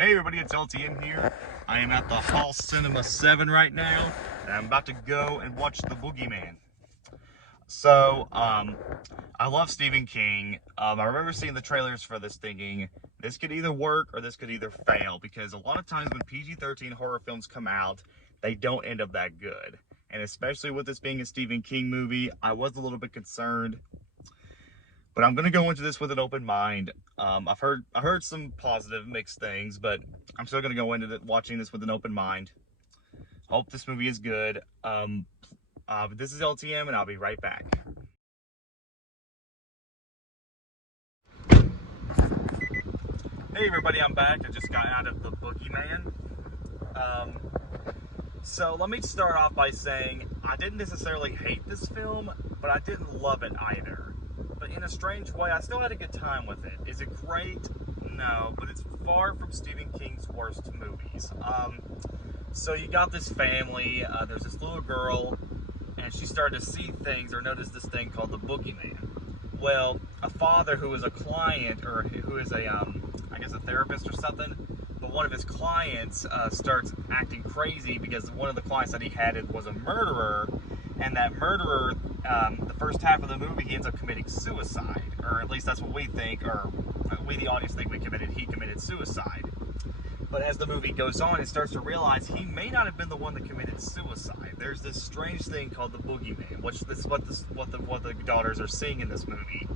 Hey everybody, it's LTM here. I am at the Hall Cinema 7 right now, and I'm about to go and watch The Boogeyman. So, I love Stephen King. I remember seeing the trailers for this thinking, this could either work or this could either fail, because a lot of times when PG-13 horror films come out, they don't end up that good. And especially with this being a Stephen King movie, I was a little bit concerned. But I'm gonna go into this with an open mind. I heard some positive mixed things, but I'm still gonna go into watching this with an open mind. Hope this movie is good. This is LTM, and I'll be right back. Hey everybody, I'm back. I just got out of The Boogeyman. So let me start off by saying I didn't necessarily hate this film, but I didn't love it either. But in a strange way, I still had a good time with it. Is it great? No, but it's far from Stephen King's worst movies. So you got this family, there's this little girl, and she started to see things or notice this thing called the Boogeyman. Well, a father who is a client, or who is I guess a therapist or something, but one of his clients starts acting crazy because one of the clients that he had was a murderer, and that murderer, the first half of the movie, he ends up committing suicide, or at least that's what we think, or we the audience think he committed suicide. But as the movie goes on, it starts to realize he may not have been the one that committed suicide. There's this strange thing called the Boogeyman, which is what the daughters are seeing in this movie.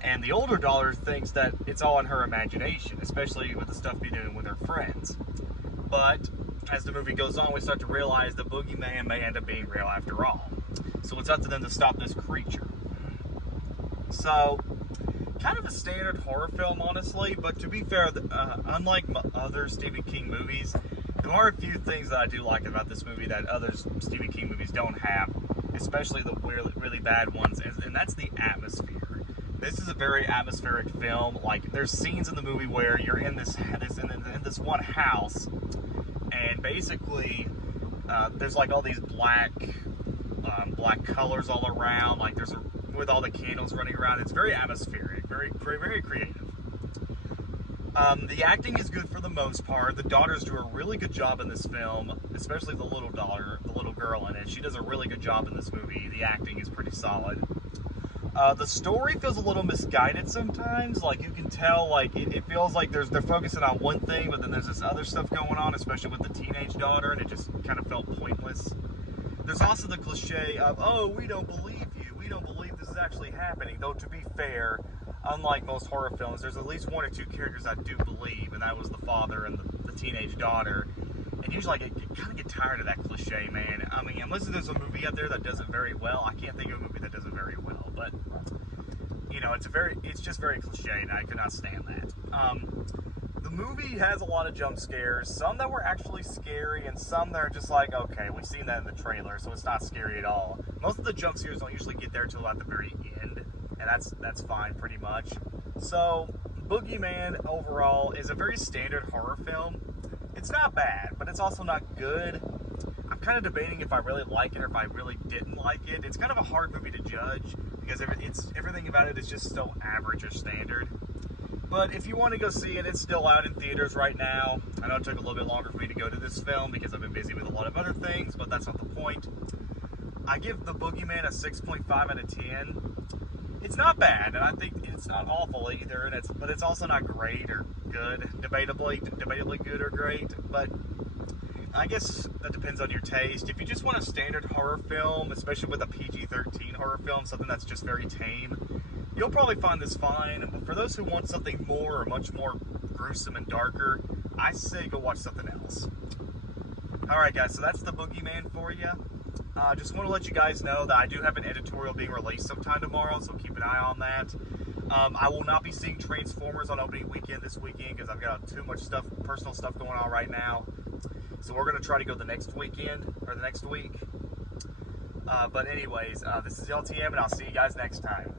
And the older daughter thinks that it's all in her imagination, especially with the stuff she's doing with her friends. But as the movie goes on, we start to realize the Boogeyman may end up being real after all. So it's up to them to stop this creature. So, kind of a standard horror film, honestly, but to be fair, unlike other Stephen King movies, there are a few things that I do like about this movie that other Stephen King movies don't have, especially the really bad ones, and that's the atmosphere. This is a very atmospheric film. Like, there's scenes in the movie where you're in this one house, and basically there's like all these black colors all around. Like with all the candles running around. It's very atmospheric, very creative. The acting is good for the most part. The daughters do a really good job in this film, especially the little daughter, the little girl in it. She does a really good job in this movie. The acting is pretty solid. The story feels a little misguided sometimes. Like, you can tell, like, it feels like they're focusing on one thing, but then there's this other stuff going on, especially with the teenage daughter, and it just kind of felt pointless. There's also the cliche of, oh, we don't believe you. We don't believe this is actually happening. Though, to be fair, unlike most horror films, there's at least one or two characters I do believe, and that was the father and the teenage daughter. And usually I kind of get tired of that cliche, man. I mean, unless there's a movie out there that does it very well, I can't think of a movie that does it very well. But, you know, it's just very cliche, and I could not stand that. The movie has a lot of jump scares, some that were actually scary, and some that are just like, okay, we've seen that in the trailer, so it's not scary at all. Most of the jump scares don't usually get there till at the very end, and that's fine pretty much. So, Boogeyman overall is a very standard horror film. It's not bad, but it's also not good. I'm kind of debating if I really like it or if I really didn't like it. It's kind of a hard movie to judge because everything about it is just so average or standard. But if you want to go see it, it's still out in theaters right now. I know it took a little bit longer for me to go to this film because I've been busy with a lot of other things, but that's not the point. I give The Boogeyman a 6.5 out of 10. It's not bad, and I think it's not awful either, but it's also not great or good, debatably good or great, but I guess that depends on your taste. If you just want a standard horror film, especially with a PG-13 horror film, something that's just very tame, you'll probably find this fine. But for those who want something more or much more gruesome and darker, I say go watch something else. Alright guys, so that's The Boogeyman for you. Just want to let you guys know that I do have an editorial being released sometime tomorrow, so keep an eye on that. I will not be seeing Transformers on opening weekend this weekend because I've got too much personal stuff going on right now. So we're going to try to go the next weekend, or the next week. But anyways, this is LTM, and I'll see you guys next time.